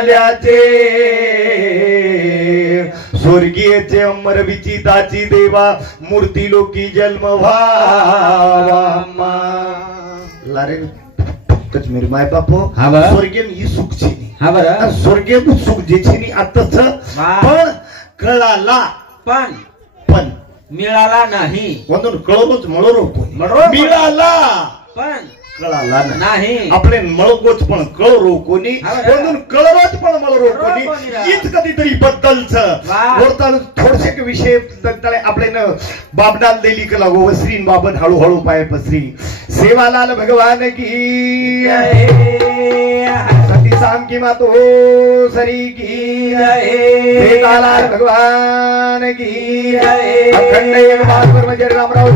झाल्याचे स्वर्गीयचे अमर विचिताची देवा मूर्ती लोकी जन्म व्हावा लारे कच मेरे माय बापो स्वर्गीय ही सुख छीनी स्वर्गीय सुख जे छीनी आताच पण कळाला पण मिळाला नाही म्हणून कळवच मळरो मिळाला पण कळाला नाही आपले मळगोच पण कळरो कोणी म्हणून कळरोच पण मळरो कोणी हीच कधीतरी बद्दलच बोलताना थोडसे विषय आपले बाबनाल दिली कला गोवश्री बाबत हळूहळू पाय पसरी सेवालाल भगवान की सती साम की मातो सरी की सेवालाल भगवान की अखंड एक रामराव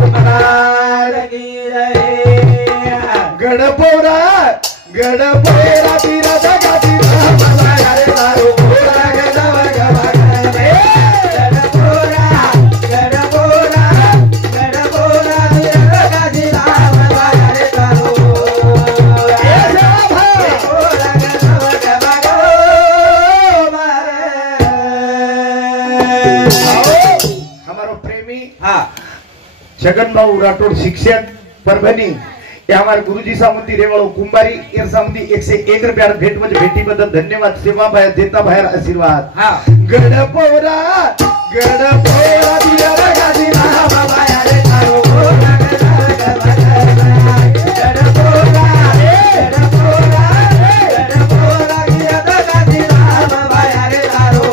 की गडपोरा गडपोरा तीरा जगाती रे दारू पोरा गडवा गडवा गडपोरा गडपोरा गडपोरा तीरा जगाती रे दारू हमारो प्रेमी जगन बाबू राठौड़ शिक्षक परभणी ये हमारे गुरुजी सामुंदी रेवाड़ो कुंभारी एर सामुंदी 101 रुपया भेट मध्ये भेटी बद्दल धन्यवाद सेवा भाई देता भाई आशीर्वाद गडपोरा गडपोरा दिया गादी ना बाबा यारे तारो गडपोरा गडपोरा गडपोरा दिया गादी ना बाबा यारे तारो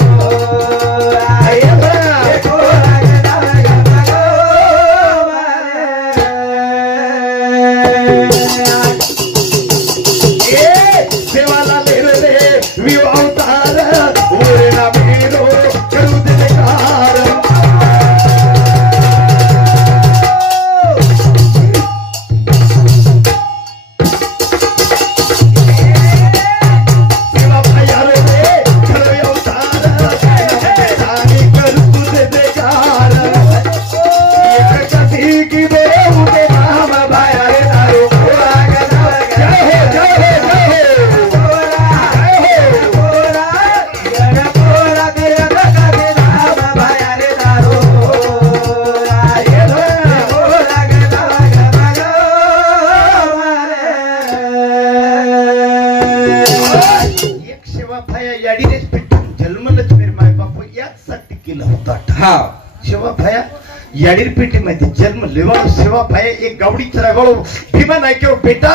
याडीर पेटी मध्ये जन्म लेवा सेवा भाई एक गावडी चरागळो भीमा नायकेवर बेटा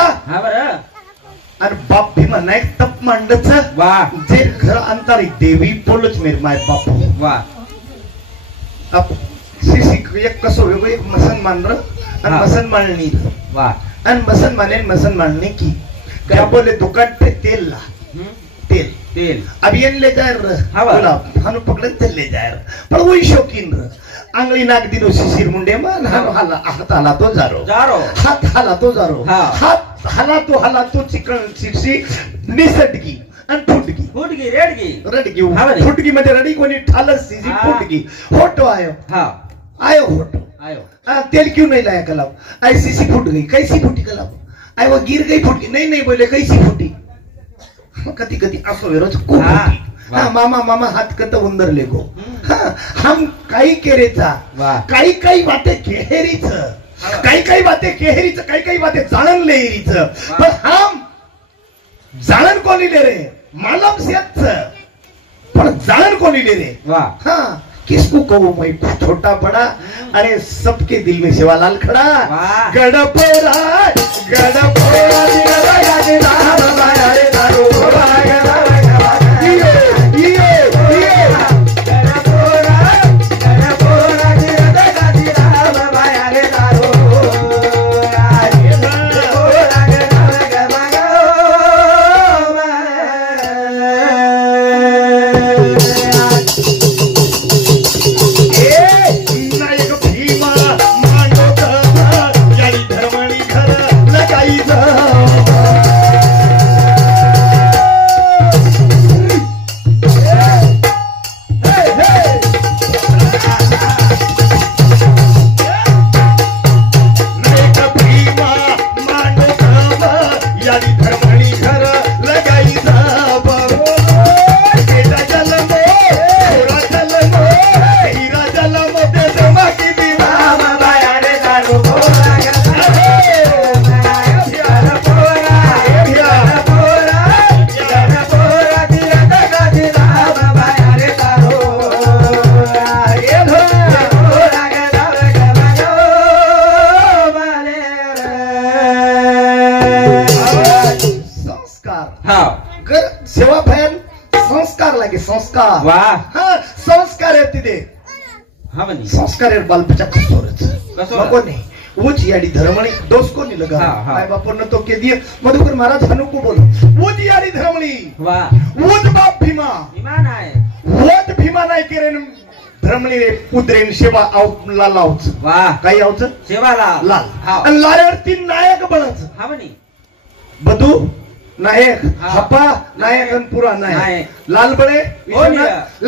आणि बाप भीमा नायक तप मांडच जे घर अंतरी देवी पोलच मेरे माय बाप अब सिसी एक कसो वेगो एक मसन मानर आणि मसन माननी आणि मसन मानने की क्या बोले दुकान पे तेल ला तेल तेल अब ये ले जाए गुलाब हम पकड़े तेल ले जाए पर वही शौकीन आंगली नाक दिनो शिशिर मुंडे मान हाथ हाला तो जारो हाथ हाला तो जारो हाथ हाला तो चिकन शिरशी निसटगी आणि फुटगी रेडगी फुटगी मध्ये रडी कोणी ठालस शिशी फुटगी होटो आयो होटो तेल क्यों नहीं लाया कलाब आई शिशी फुट गई कैसी फुटी कलाब आई वो गिर गई फुटगी नहीं बोले कैसी फुटी कति कति असो वेरोज को मामा मामा हाथ कत उंदर लेगो हम काही केरेचा काही बातें केहरीच काही बातें केहरीच काही बातें जाणन लेहरीच पण हम जाणन कोणी ले रे मालम सेच पण जाणन कोणी ले रे हाँ किसको कहूँ मैं छोटा बड़ा अरे सबके दिल में सेवालाल खड़ा गडपोरा गडपोरा संस्कार लागे संस्कार वा हा संस्कार आहे तिथे हा म्हणे संस्कार आहे बालपच्या कसोरच कसोर. नको नाही ऊच याडी धर्मणी दोष कोणी लगा हा, हा. माय बापांना तो के दिए मधुकर महाराज हनुको बोल ऊच याडी धर्मणी वा ऊच बाप भीमा विमान आहे ऊच भीमा नाही केरेन धर्मणी रे उद्रेन सेवा आव लालावच वा काही आवच सेवाला लाल हा आणि लाल्यावर तीन नायक बनच हा म्हणे बधू नायक हा. हप्पा नायक आणि पुरा नायक नायक. लाल बळे कोणी?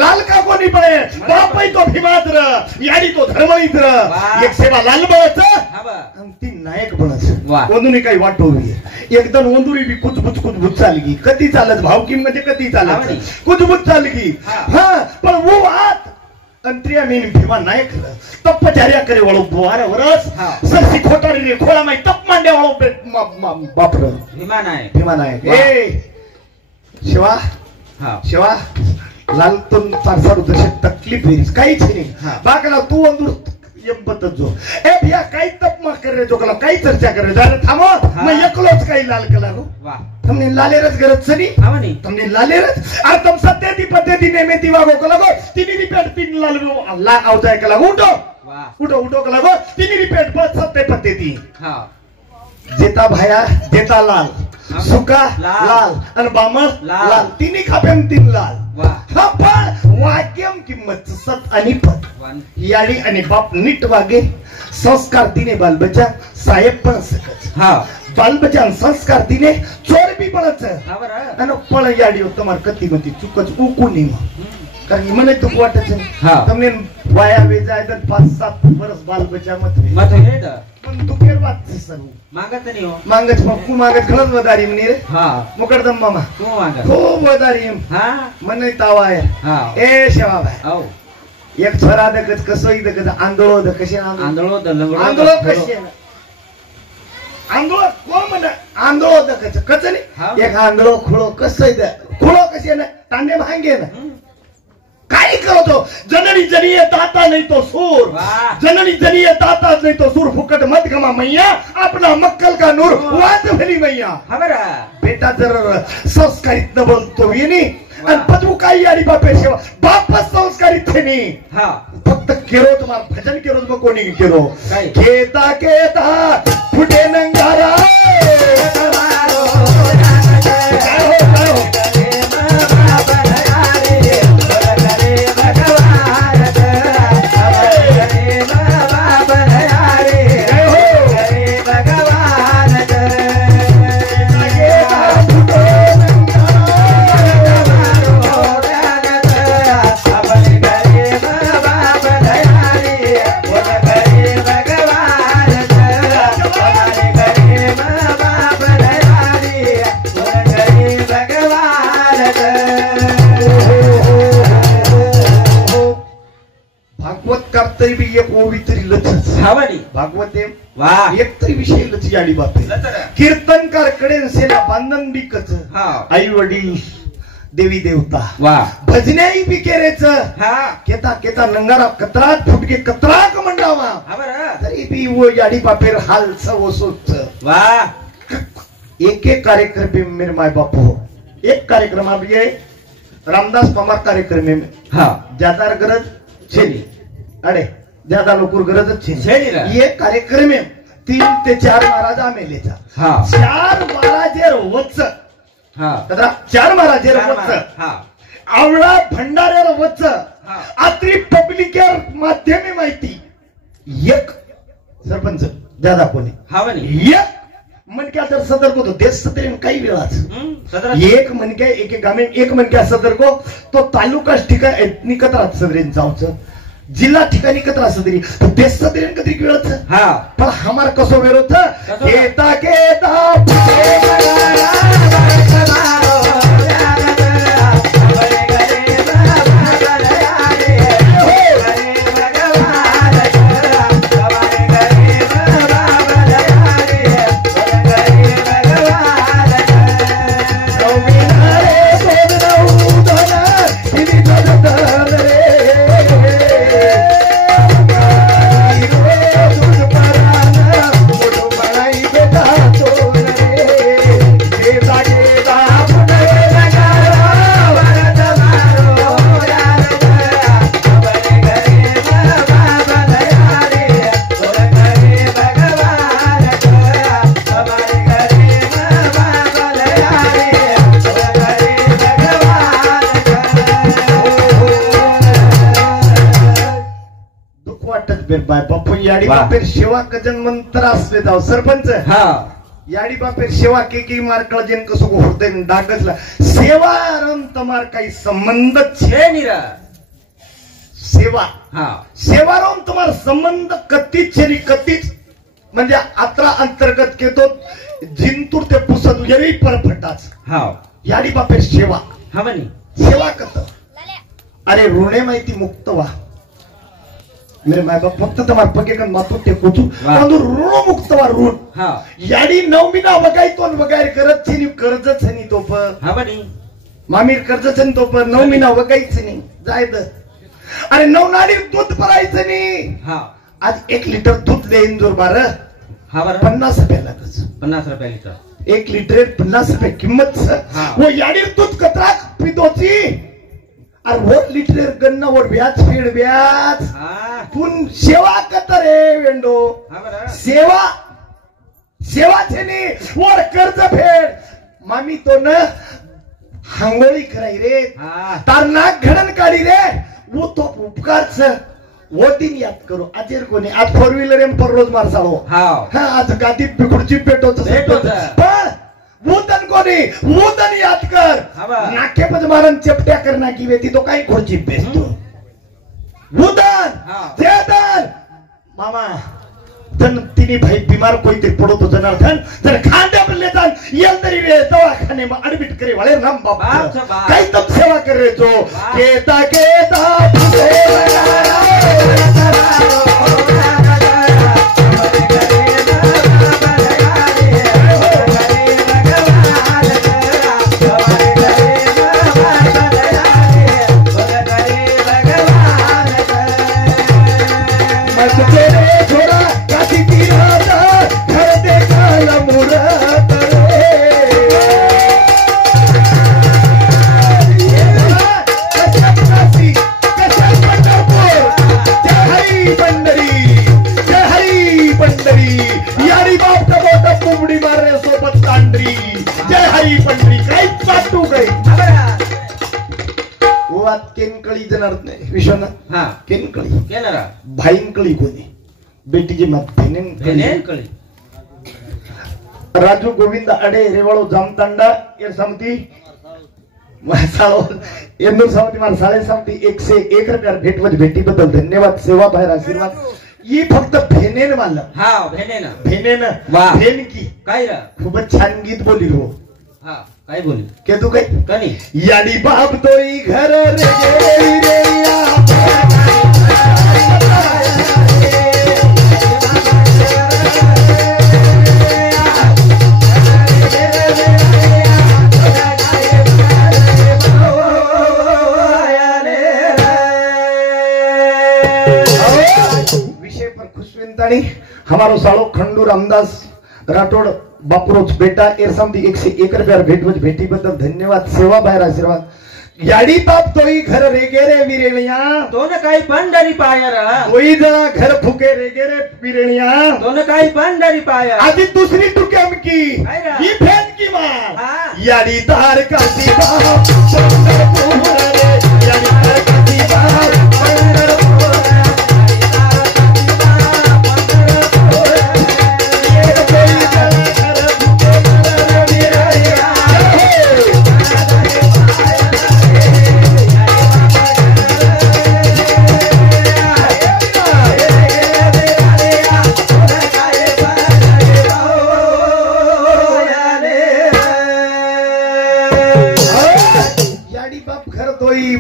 लाल का कोणी बळे बापाई तो भीमात्र याडी तो धर्मईत्र वा. एक सेवा लाल बळच हा बा आणि ती नायक बनच वा. ओंदुनी काही वाट होवी एकदम ओंदुरी बी कुचबुच चालगी कधी चालत भावकी मध्ये कधी हा चालत म्हणे. कुचबुच चालगी हा. हा पण वो आत अंत्रिया मीन भीमा नायक तपचार्या करे वळो बुवार वरस हा. सरसी खोटारी रे खोळा माई तप मांड्या वळो बापर विमान आहे भीमा नायक वा. ए शिवा हा शिवा लाल तुम चारसार दशक तकलीफ होईल काहीच नाही हा. बाकला तू अंदूर यंपतच जो ए भैया काही तप मा कर रे जोकला काही चर्चा कर रे जरा थांबो हा. मैं एकलोच काही लाल कला गो वा तुमने लालेरच गरज सनी हा म्हणे तुमने लालेरच अरे तुम सत्य ती पद्धती ने में तिवा गो कला गो तिनी रिपेट तीन लाल ला आवजाय कला गो उठो वा उठो कला गो तिनी रिपेट बस सत्य पद्धती हा जेता भाया जेता लाल सुका लाल. लाल आणि बामळ लाल. लाल तिन्ही खापेम तीन लाल वा हा पण वाक्यम किंमत सत आणि पद वन याडी आणि बाप नीट वागे संस्कार दिने बालबच्चा साहेब पण सकच हा बालबच्चा संस्कार दिने चोर बी पळच हा बरं आणि पळ याडी तुम्हाला कती मती चुकच उकू नये कारण મને दुख वाटत છે હા. તમને વાયા વેજાય તો 5-7 વર્ષ બાલ બચ્ચા મત मत हे द પણ દુખેર વાત છે સર मागत नाही हो માંગજ પક્કુ માંગજ ઘણો વધારી મની રે हा મુકડદમ મામા तू मागत खूप વધારી એમ हा મને તાવા आहे हा ए शेवा भाई औ एक छोरा दकच कसोई दकच आंदोळ द कशी आंधळो दलंगडो आंदोळ कशी आंदोळ कोण म्हणा आंदोळ दकच कच हा. नाही एक आंदोळ खुळो कसोई द खुळो कशी ना तांडे भांगे ना काय करतो जननी जनीय दाता नहीं तो सूर वाह. जननी जनीय दाता नहीं तो सूर फुकट मत गमा मैया अपना मक्कल का नूर वाद भली मैया हा बरं बेटा जर संस्कारित न बोलतो येणी आणि पदू काही आणि बापे सेवा बापच संस्कारित थे नी हा फक्त केरो तुम्हाला भजन केरो मग कोणी केरो काय? घेता घेता फुटे नंगारा काय हो तरी बी एक ओवी तरी लचच हावणी भागवत देव वा एक तरी विषय लची आडी बापे कीर्तनकार कडे सेना बांधन बी कच हा आई वडील देवी देवता वा भजन्याही बी केरेच हा केता केता नंगारा कतरात फुटके कतराक मंडावा हा बरं तरी बी वो याडी बापेर हालच वसोच वा एक एक कार्यक्रम में मेरे माय बाप हो एक कार्यक्रम अब ये रामदास पवार कार्यक्रम में हा ज्यादा गरज छेली अरे ज्यादा लोकर गरज छेली रा. ये कार्यक्रम में 3 ते 4 महाराज आमेलेचा हा 4 महाराजेर वच हा कदरा 4 महाराजेर वच हा आवळा भंडारेर वच हा. आत्री पब्लिकेर माध्यमे माहिती एक सरपंच ज्यादा कोणी हावणी एक मनक्या जर सतर्क होतो देश सतरीन काही वेळाच सदरा एक मनक्या एक गामे एक मनक्या सतर्क तो तालुकाच ठिकाण निकत्रात सदरीन जाऊच जिल्हा ठिकाणी कतरा सदरी देश सदरीन कधी वेळच हा पण हमार कसो विरोध केता केता बेर बाय बापू याडी वा. बापेर सेवा कजन मंत्र असले जाव सरपंच हा याडी बापेर सेवा के मार्कला जेन कसो होते डागसला सेवा रन तमार काही संबंध छे निरा सेवा हा सेवा रोम तुम्हारा संबंध कतीच छे कतीच म्हणजे आत्रा अंतर्गत केतो जिंतूर ते पुसद येरी परफटाच हा याडी बापेर सेवा हा बनी सेवा कत अरे ऋणे माहिती मुक्त वा मेरे माय बाप फक्त तुम्हारा पगे कन मातू ते कुचू पण ऋण मुक्त वा ऋण हा याडी नवमीना वगाई तोन वगायर करत छे नी कर्जच नी तो प हा बनी मामीर कर्जच नी तो प नवमीना वगाईच नी जायद अरे नवनाडी दूध भरायचं नी हा आज 1 लिटर दूध लेन जोर बार हा बरं 50 रुपये लागच 50 रुपये लिटर 1 लिटर 50 रुपये किंमत हाँ. वो याडी दूध कतरा पिदोची अरे वो लिटर गन्ना वर व्याज फेड व्याज हा पुन सेवा कतरे वेंडो हा बरं सेवा सेवा छे नी वर कर्ज फेड मामी तो न हांगोळी कराई रे हा तार नाक घडण काढी रे वो तो उपकारच वो दिन याद करो आजेर कोणी आज 4 व्हीलर एम पर रोज मार साळो हा हा आज गादीत खुर्ची पेटवतो पण वूदन कोणी वूदन याद कर हा बा. नाके पज मारन चपट्या करना की वेती तो काही खुर्ची बेसतो वूदन हा. जेदन मामा तन तिनी भाई बीमार कोई ते पडो तो जनार्दन जर खांदे पर लेतान येल तरी रे दवाखाने में एडमिट करे वाले राम बाप बाप सा बाप. काही तब सेवा कर रे जो बाप. केता केता विश्वनाथ हा केनकळी केनरा भाईंकळी कोणी बेटीची मत भेने कळी राजू गोविंद अडे रेवाळो जामतांडा ये समती साळो एन्नू समती मार साळे समती 101 रुपया भेटवत भेटी बद्दल धन्यवाद सेवा बाहेर आशीर्वाद ही फक्त भेनेन मानलं हा भेने ना भेनेन वाह. भेन की काय रा खूपच छान गीत बोली हो हा काय बोली के तू काही कनी याडी बाप तोई घर रे गेली रे या विषय पर खुशविंतानी हमारो सालो खंडू रामदास राठोड बापुरोज बेटा एरसामती 101 रुपया भेटवत भेटी बद्दल धन्यवाद सेवा बाहेर आशीर्वाद याडी बाप तोई घर रेगे रे विरेलिया तो न काही पंढरी पाया रा तोई जरा घर फुके रेगे रे विरेलिया तो न काही पंढरी पाया आधी दुसरी टुक्याम की काय रा? ही फेन की मार हा. याडी तार काशी बाप पंढरपूर रे याडी तार काशी बाप पंढरपूर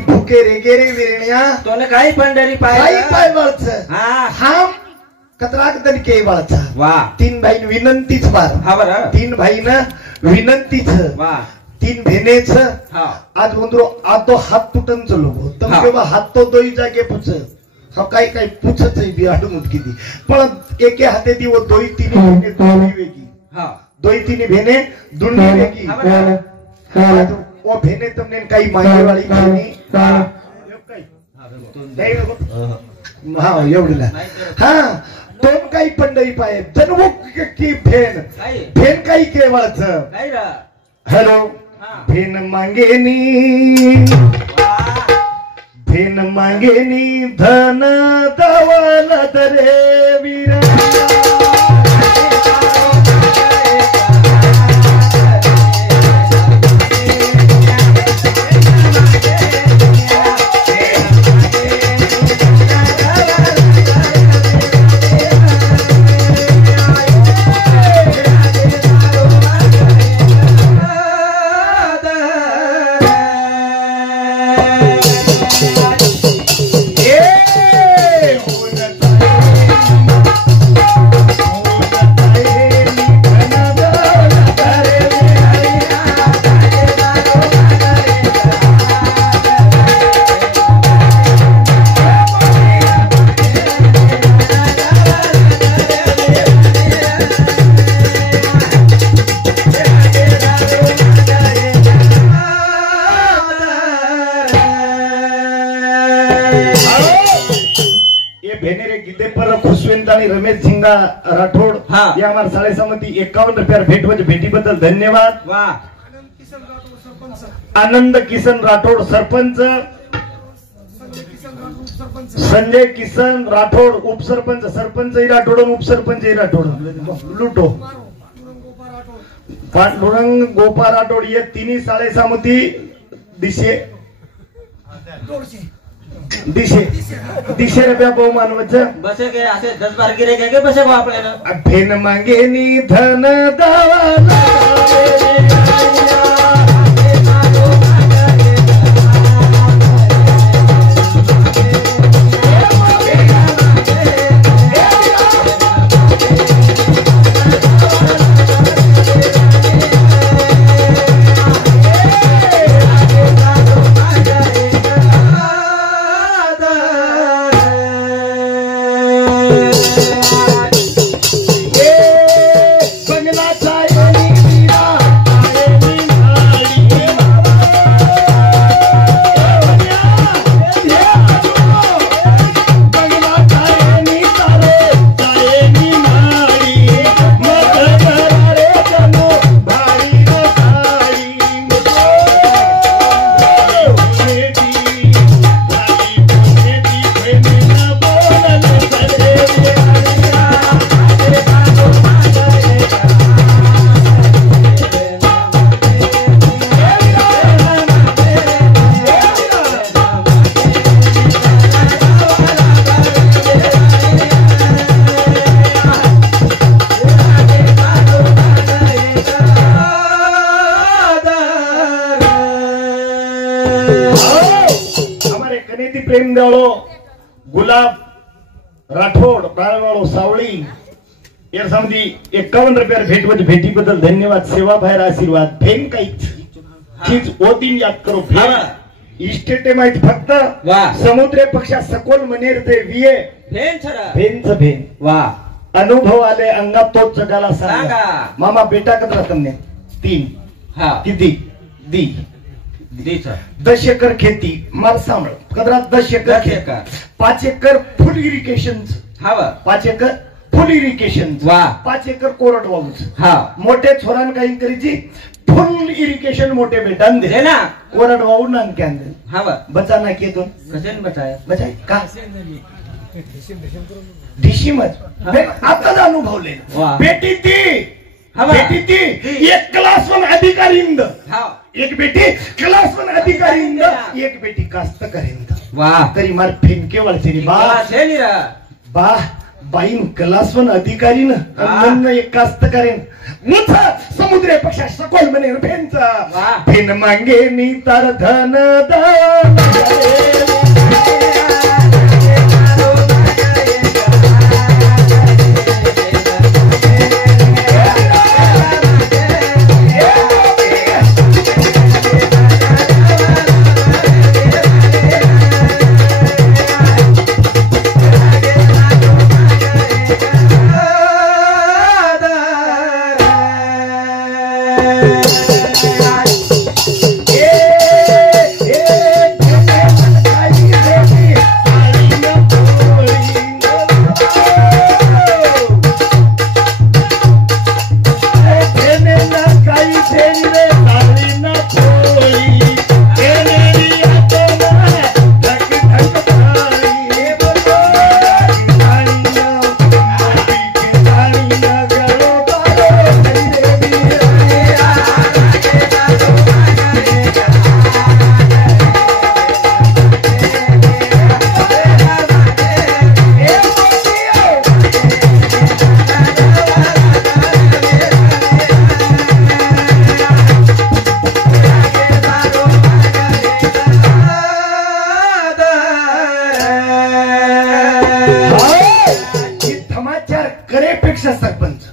भूके रे गेरे विरण्या तो न काही पंढरी काही पाया पाय वळच हा हम कतराक दन के वळचा वा 3 भाई विनंतीच बार हा बरं 3 भाई न विनंतीच वा 3 भेनेच हा आज उंदरो आज तो हात तुटन चलो तम हा. केव्हा हात तो दोई जागे पुछ हा काही पुछच बी आडून उठकी दी पण एके हाते दी वो दोई तीन भेने दुंडी वेगी हा दोई तीन भेने दुंडी वेगी हा बरं आज वो भेने तुमने काही मागे वाली भेनी हा एवढीला हा दोन काही पंढरी पाय जन्म की भेन काय भेन काही केवळच काय रा हॅलो हा. भेन मागेनी वा भेन मागेनी धन दौलत रे वीरा रमेश झिंगा राठोड या हमारे साढ़े सहमति 51 रुपया भेटी बदल धन्यवाद। वाह। आनंद किसन राठोड सरपंच, संजय किसन राठोड उपसरपंच, सरपंच राठोड उपसरपंच राठोड लुटो पांडुरंग गोपा राठोड ये तिन्ही साढ़े सहमति दिशे दिशे रुपया बहुमान बसे के असे 10-12 गिरे के बसे को आपल्याला फेन मागेनी धन दौलत प्रेम देवळो गुलाब राठोड बाळवाळो सावळी या समधी 51 रुपया भेटी बदल धन्यवाद। सेवा बाहेर आशीर्वाद फेन काहीच चीज ओदीन याद करो फेन इस्टेटे माहिती फक्त समुद्र पक्षा सकोल मनेर ते विये फेन छरा फेनच फेन वा अनुभव आले अंगात तोच जगाला सांगा मामा बेटा कदरा तमने 3 हा किती दी 10 एकर खेती माल सांभाळ कदरा 10 एकर 5 एकर फुल इरिगेशन 5 एकर फुल इरिगेशन 5 एकर कोरडवाहू मोठे छोरान काही करीची फुल इरिगेशन मोठे बेटान दे ना कोरडवाहू नान कॅन दे बचा ना केतो कसेन बचाय का दिशी मत आता अनुभवले बेटी ती एक क्लास 1 अधिकारींद एक बेटी क्लास 1 अधिकारींद एक बेटी कास्तकारींद वाह तरी मार फेनके वळसेनी बा बाईन क्लास 1 अधिकारीन अन्न एक कास्तकारीन मुथा समुद्र पक्षा सकोल मने फेनचा फेन मांगे नी तर धन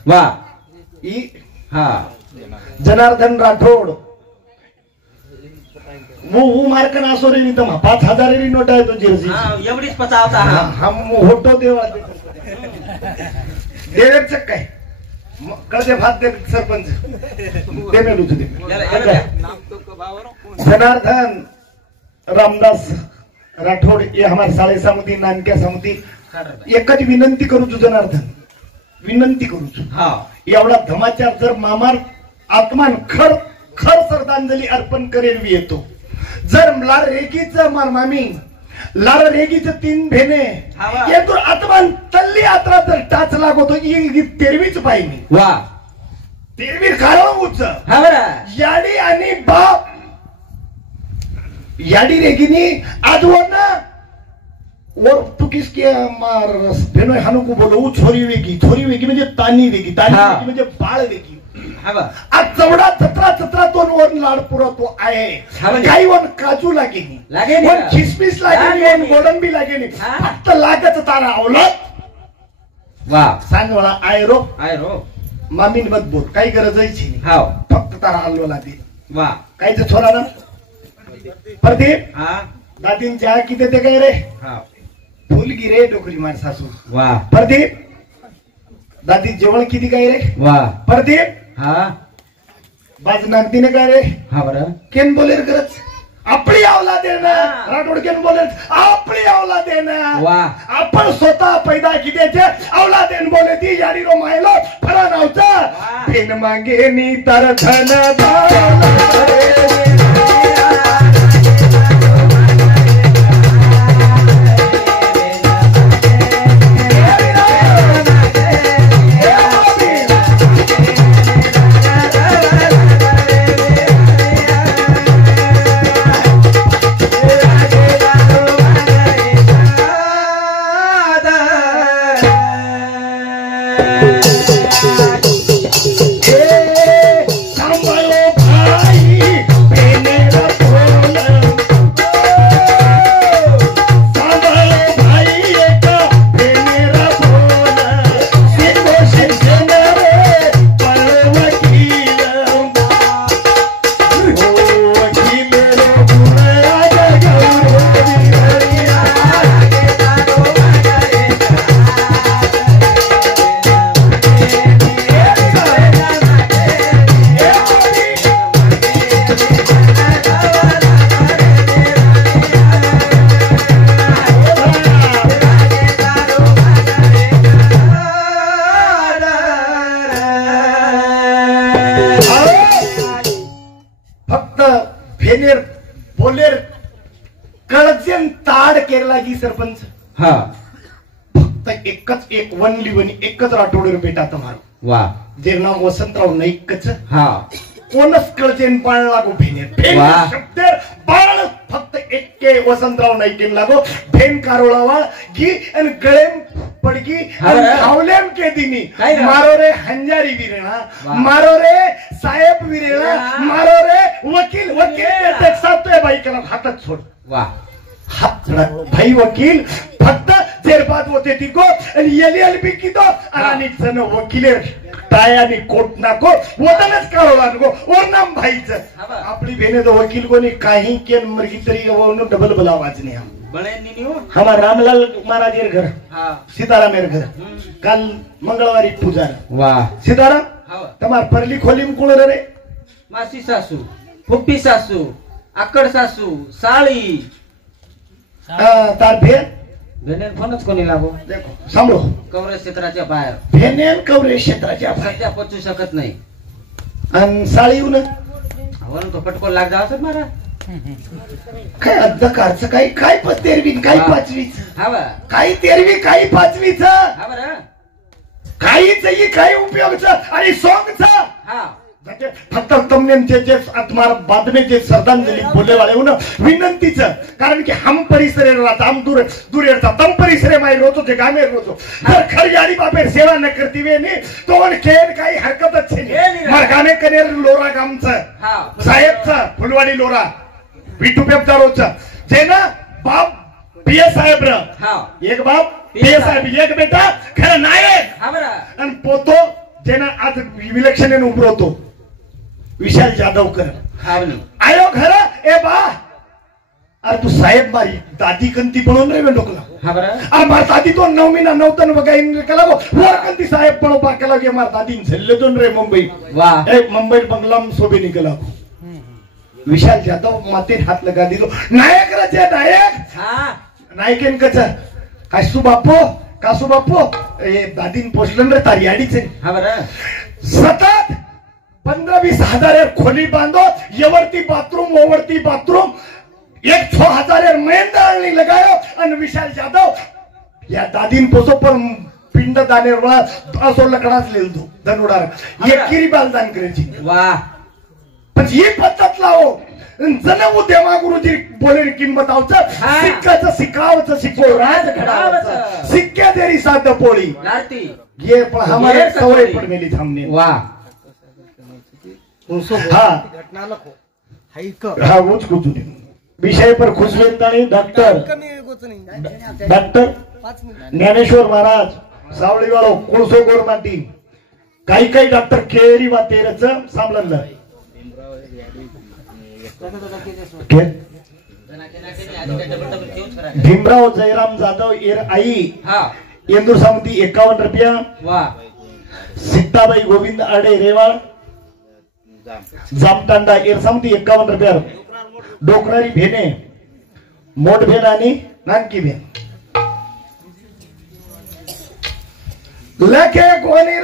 वा ई हा जनार्दन राठोड वो मार्क ना असो रे नी तमा 5000 री नोट आहे तो जर्सी हा एवढीच पचावता हा हम होटो देवा देवेच काय कळते भात दे सरपंच दे मेलू तुझे जनार्दन रामदास राठोड ये हमारे साळे समिति नानक्या समिति एकच विनंती करू तू जनार्दन विनंती करू तू हा एवढा धमाचार जर मामार आत्मान खर खर श्रद्धांजली अर्पण करेल भी येतो जर लार रेगीचं मामी लार रेगीचं 3 भेने येतो आत्मान तल्ली यात्रा तर टाच लागतो ही तेरवीच पाहिजे वा तेरवी खाळवूच हा बरं याडी आणि बाप याडी रेगिनी आजवर ना और तू किसके मार भेनोय हानू को बोलो छोरी वेगी म्हणजे तानी वेगी म्हणजे बाळ वेगी आज 14-17 टन वर लाड पुरवतो आहे काही वन काजू लागेनी वन खिसमिस लागेनी वन गोडंबी लागेनी फक्त लागत तारा अवलत वा सांग मला आयरो मामीन मत बोल काही गरजच नाही हाव फक्त तारा हलवा लागेल वा काहीच छोरा ना प्रदीप हा दादीन चहा किती ते काय रे हा फुलगी रे डोकरी मार सासू वा प्रदीप दादी जेवण किती काय रे वा प्रदीप हा बाज नागदीने काय रे हा बरं केन बोलेर करत आपली अवला देणं राठोड केन बोलेर आपली अवला देणं वा आपण स्वतः पैदा किती अवला देन बोले ती याडी रो मायलो फरा नावचा पेन मागे नी तर धन सरपंच हा फक्त एक वनली वनी एकच राठोडर बेटा तुम्हाला वा जे नाव वसंतराव नाईकच हा कोणच कळचेन पाळ लागो भेने शब्द बाळ फक्त एक्के वसंतराव नाईकेन लागो भेन कारोळावाळ घी आणि गळेम पडगी खावलेम के दिनी मारो रे हंजारी विरेणा मारो रे साहेब विरेणा मारो रे वकील सातोय बाई करा हातात सोड वा हात भाई वकील फक्त जेरबाद होते तिको आणि एलएलबी की तो आणि जण वकीले टाय आणि कोट नाको वतनच काढला नको और नाम भाईचं आपली भेने तो वकील कोणी काही केन मरगी तरी वो डबल बल आवाज नहीं हम बड़े निनियो हमार रामलाल महाराज यर घर सीताराम यर घर काल मंगळवारी पूजा वाह सीताराम तमार परली खोली में कोण रे मासी सासू फुप्पी सासू आकड सासू साळी तार भेन भेनेन फोनच कोणी लागो देखो सांभळो कवरेज क्षेत्राच्या बाहेर भेनेन कवरेज क्षेत्राच्या बाहेर सध्या पोचू शकत नाही आणि साळी येऊन आवरण तो पटकोन लाग जावच मारा काय अध्यकारचं काही काय तेरवी काही पाचवीच हा काही तेरवी काही पाचवीच हा बरं काहीच काही उपयोगच आणि सॉंगच हा फक्त તમને જે તમારા બાદમે જે શ્રદ્ધાંજલિ બોલે વાળે હું વિનંતી છે કારણ કે હમ પરિસરે રહેતા આમ દૂર દૂર રહેતા તમ પરિસરે માં રહો છો જે ગામે રહો છો અર ખરિયાળી બાપે સેવા ન કરતી વે ની તો ઓન કેન કાઈ હરકત જ છે ની માર ગામે કનેર લોરા ગામ છે હા સાહેબ છે ફુલવાડી લોરા વિટુ પેપદારો છે જેના બાપ પીએ સાહેબ ર હા એક બાપ પીએ સાહેબ એક બેટા ખરા નાયક હા બરા અને પોતો ज्यांना आज विलक्षण उभरवतो विशाल जाधवकर आयो घर ए बा अरे तू साहेब मारी दादी कंती बनवून रे डोकला अरे मार दादी तो 9 महिना नवतन बघाईन केला वर कंती साहेब पण पाकेला गे मार दादी झल्ले दोन रे मुंबई मुंबई बंगलाम सोबे निकला विशाल जाधव माते हात लगा दिलो नायक रचे नायक नायकेन कच कासू बापू दादीन पोचलं रे तारी अडीच सतत 15-20 हजार खोली बांधो यवरती बाथरूम ओवरती बाथरूम 1,000 मेहनत लगायो और विशाल जाधव या दादीन पोसो पर पिंड दाने असो लकडाच लेल दो धनुडार ये किरी बाल दान करायची वाह पण ही पद्धत लावो जन उद्यमा गुरुजी बोले किंमत आवचं सिक्काचं सिकावचं शिको राज घडावचं सिक्के देरी साध पोळी ये पण हमारे सवय पण मेली थांबणे वाह हाँ कुछ विषय पर खुश डॉक्टर ज्ञानेश्वर महाराज सावळी वालो कोळसो गोरमाटी काही डॉक्टर केरी वा तेरच सांभळलं भीमराव जयराम जाधव एर आई इंदूर सामंती 51 रुपया सीताबाई गोविंद आडे रेवाळ जामतांडा एर सामंती 51 रुपया डोकरारी भेने मोठ भेन आणि नानकी भेन लखे कोणी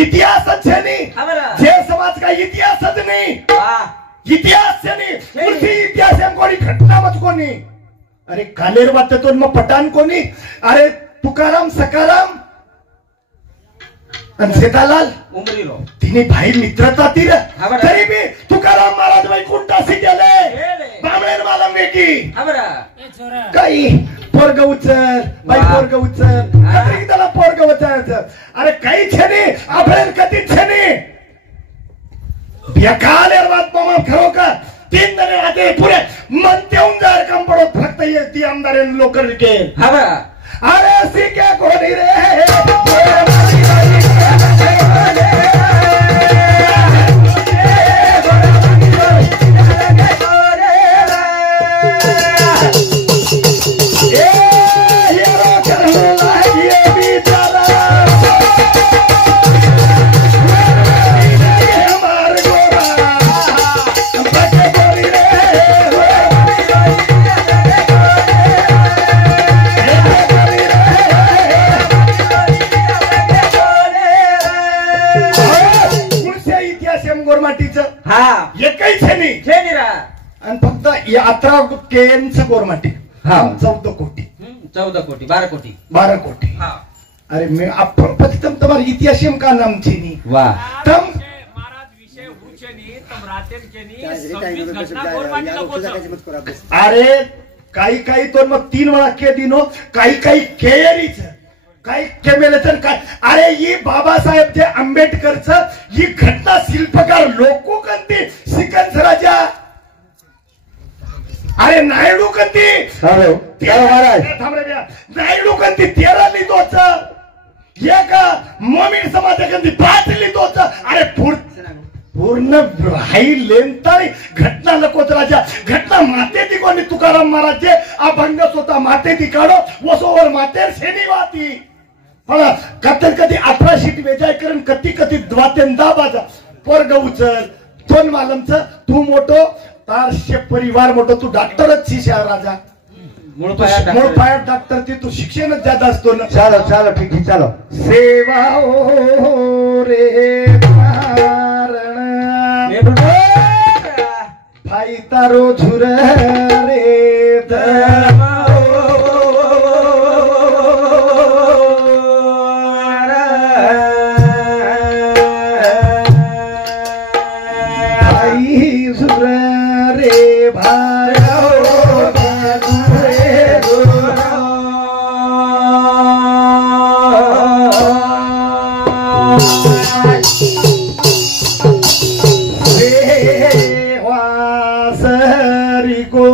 इतिहासच जे समाज का इतिहासच नाही इतिहास इतिहास कोणी घटना मत कोणी अरे कालेर वाटतो मग पठाण कोणी अरे तुकाराम सकाराम आणि सीतालाल उमरीलो तिने भाई मित्रता तीर तरी बी तुकाराम महाराज वैकुंठासी गेले बामणेर मालम की काही पोरग उचल बाई पोरग उचल कधी त्याला पोरग उचलायचं अरे काही छेनी आपण कधी छेनी बेकालेर बात मामा खरोखर 3 जण आते पुरे मन देऊन जर काम पडत फक्त ती आमदार लोक के अरे सिके कोणी रे फक्त यात्रा केंच गोरमाटी 14 कोटी 12 कोटी अरे मैं प्रथम तुम्हारे इतिहास का नाम छीनी वाह तम महाराज विषय हुचेनी तम रातेम केनी 26 घटना गोरमाटीला पोच अरे काही तो मग 3 वेळा के दिनो काही केयरीच काही केमेलेचं काय अरे ही बाबासाहेब जे आंबेडकरचं ही घटना शिल्पकार लोको कंती सिकंद राजा अरे नायडू कंती महाराज नायडू कंती 13 लिहितोच एक मोमीन समाज कंती 5 लिहितोच अरे पूर्ण राही लेंताळी घटना नकोच राजा घटना माते ती कोणी तुकाराम महाराजचे अभंग स्वतः माते ती काढो वसोवर मातेर सेनी वाती कधी कधी 18 शीट वेजाय करून कधी द्वातेन दाबाजा पोरग उचल दोन मालमच तू मोठो तारशे परिवार मोठो तू डॉक्टरच शिष्या राजा मूळ पायात डॉक्टर ती तू शिक्षणच ज्यादा असतो ना चालो ठीक आहे चालो सेवा ओ रे भाई तारो झुर रे भाई झुर रे भाई वासरी को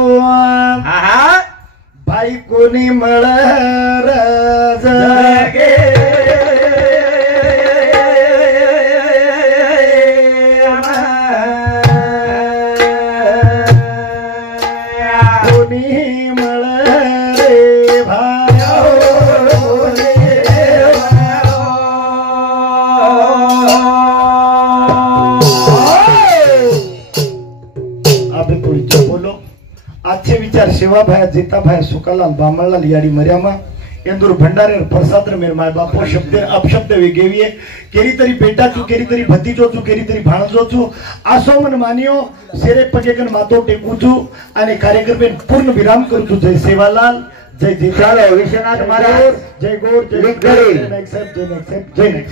भाई कोणी मळ जगे कोणी मळ रे भाई अभी पुढचे बोलो आजचे विचार शिवाभाई जीताभाई सुकालाल बामणलाल याडी मर्यामा इंदूर भंडारे प्रसाद मेर माय बापो शब्द अपशब्द वेगेविये केरी तरी बेटा तू केरी तरी भतीजो तू केरी तरी भाणजो तू आसो मन मानियो सेरे पगेगन मातो टेकू तू आणि कार्यक्रम पूर्ण विराम करतो जय सेवालाल जय जीतालाल विश्वनाथ महाराज जय गौर जय जय